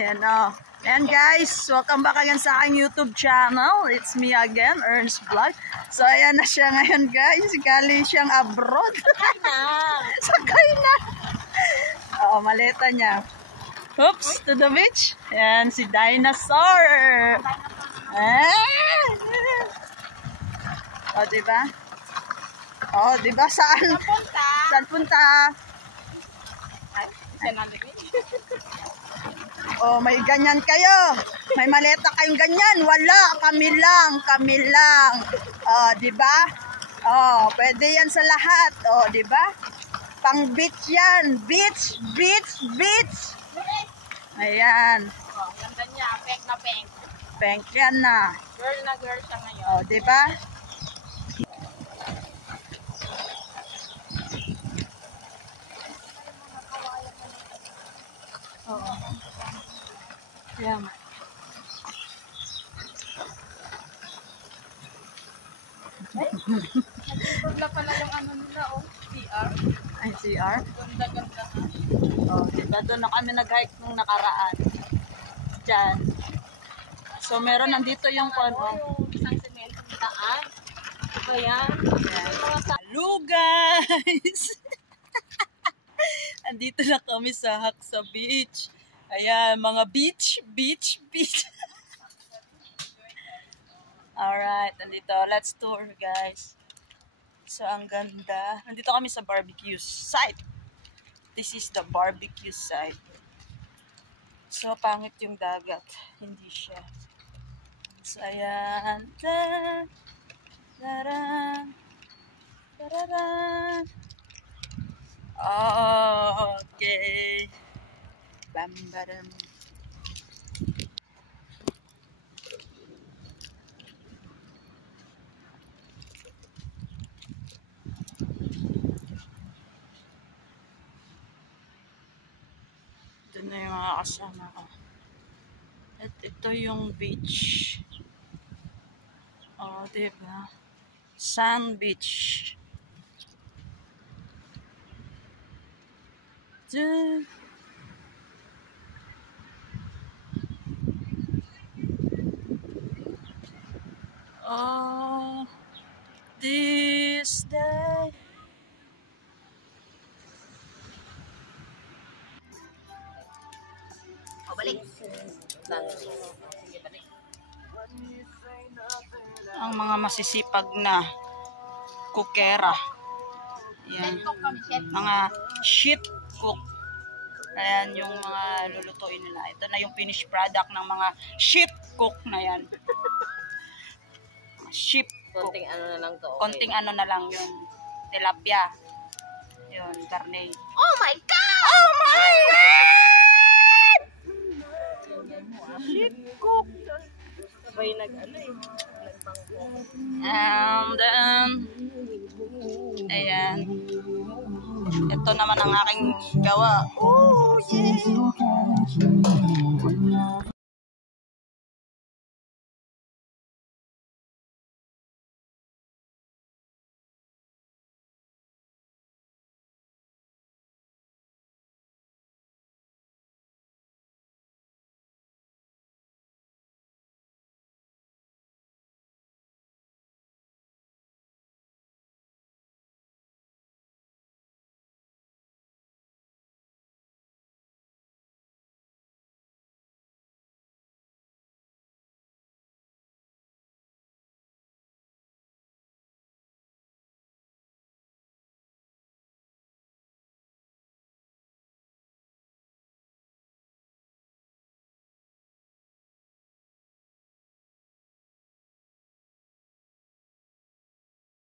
Ayan o. Ayan guys, welcome back again sa aking YouTube channel. It's me again, Ernst Vlog. So ayan na siya ngayon guys. Galing siyang abroad. Sakay na. Oo, maleta niya. Oops, to the beach. Ayan, si Dinosaur. O, diba? O, diba? Saan? Saan punta? Oh, may ganyan kayo. May maleta kayong ganyan. Wala, kami lang. Oh, 'di ba? Oh, pwede 'yan sa lahat. Oh, 'di ba? Pang beach 'yan. Beach. Ayan. Oh, ganda niya, pink na pink. Pink 'yan na. Girl na girl siya ngayon. Oh, 'di ba? Oh. Ayan. Ganda pala yung ano nila, oh. CR. Ay, CR? Ganda na. Oh, diba? Doon na kami nag-hike nung nakaraan. Diyan. So, meron nandito yung Yung isang semento daan. Diba yan? Hello guys! Andito na kami sa Haksa Beach. Ayan, mga beach. Alright, andito. Let's tour guys. So, ang ganda. Nandito kami sa barbecue site. This is the barbecue site. So, pangit yung dagat. Hindi siya. So, ayan. Taran. Okay. Bam-badam. Ito na yung mga kasama ko. At ito yung beach. Oh, diba? Sand beach. Oh, this day. Oh, balik. Ang mga masisipag na kukera. Yan. Mga shit cook. Ayan yung mga lulutuin nila. Ito na yung finished product ng mga shit cook na yan. Ship cook. Konting ano na lang to. Okay. Konting ano na lang yun. Tilapia. Yun, karne. Oh my God! Oh my God! Shit cook. Sabay nag-ano eh. And then, ayan. Ito naman ang aking gawa. Oh, yeah!